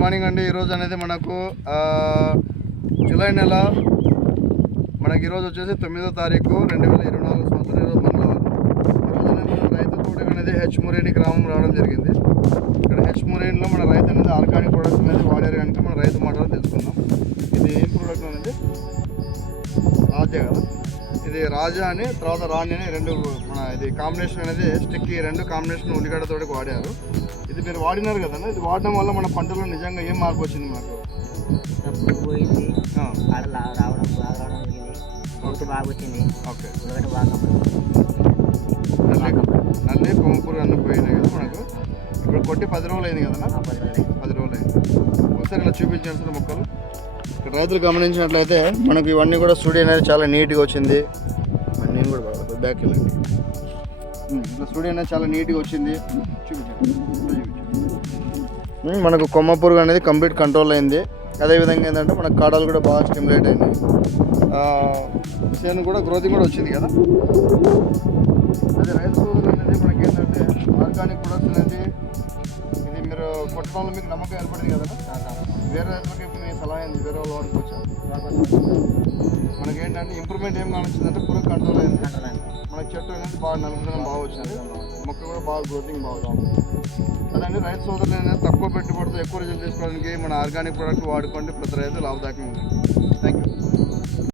Morning అండి. ఈరోజు అనేది మనకు జూలై నెల మనకి ఈరోజు వచ్చేసి 9వ తారీఖు 2024 సంవత్సరం. ఈరోజు మంగళవారం. ఈరోజు అనేది మన రైతు తోట అనేది హెచ్ మురేని గ్రామం రావడం జరిగింది. ఇక్కడ హెచ్ మురేనిలో మన రైతు అనేది ఆర్గానిక్ ప్రొడక్ట్స్ అనేది వాడారు కనుక మన రైతు మాటలు తెలుసుకుందాం. ఇది ఏం ప్రోడక్ట్ అనేది రాజా కదా, ఇది రాజా అని తర్వాత రాణి అని రెండు మన ఇది కాంబినేషన్ అనేది స్టిక్, ఈ రెండు కాంబినేషన్ ఉల్లిగడ్డతోటి వాడారు. ఇది మీరు వాడినారు కదన్నా, ఇది వాడడం వల్ల మన పంటలో నిజంగా ఏం మార్పు వచ్చింది మనకు? పోయింది, రావడం బాగా వచ్చింది. ఓకే, బాగా నల్లి కొంపూరు అన్నీ పోయినాయి కదా మనకు. ఇప్పుడు కొట్టి 10 రోజులు అయింది కదన్నా, 10 రోజులు అయింది. ఒకసారి ఇలా చూపించాల్సిన మొక్కలు ఇక్కడ రైతులు గమనించినట్లయితే మనకు ఇవన్నీ కూడా స్టూడియో అనేది చాలా నీట్గా వచ్చింది. నేను కూడా బ్యాక్ వెళ్ళండి. ఇట్లా స్టూడియో అనేది చాలా నీట్గా వచ్చింది. చూపించండి. మనకు కొమ్మ పురుగు అనేది కంప్లీట్ కంట్రోల్ అయింది. అదేవిధంగా ఏంటంటే మనకు కాడాలు కూడా బాగా స్టిమ్యులేట్ అయింది. చేను కూడా గ్రోతింగ్ కూడా వచ్చింది కదా. అదే రైతు సోదరులు అనేది మనకి ఏంటంటే ఆర్గానిక్ ప్రొడక్ట్స్ అనేది ఇది మీరు కొట్టడంలో మీకు నమ్మకం ఏర్పడింది కదా. వేరే రైతులకి ఇప్పుడు మీ సలహా ఏంది? వేరే వాళ్ళు వాడుకోవచ్చా? మనకేంటంటే ఇంప్రూవ్మెంట్ ఏం కానిచ్చిందంటే పురుగు కంట్రోల్ అయింది. మన చెట్టు అనేది బాగా నలుగుదనం బాగా వచ్చింది. మొక్క కూడా బాగా గ్రోతింగ్ బాగా వచ్చింది. అదండి రైతు సోదరులు అనేది తక్కువ పెట్టుబడితో ఎక్కువ రిజల్ట్ తీసుకోవడానికి మన ఆర్గానిక్ ప్రోడక్ట్ వాడుకోండి. ప్రతి రైతు లాభదాయకంగా ఉంటుంది. Thank you.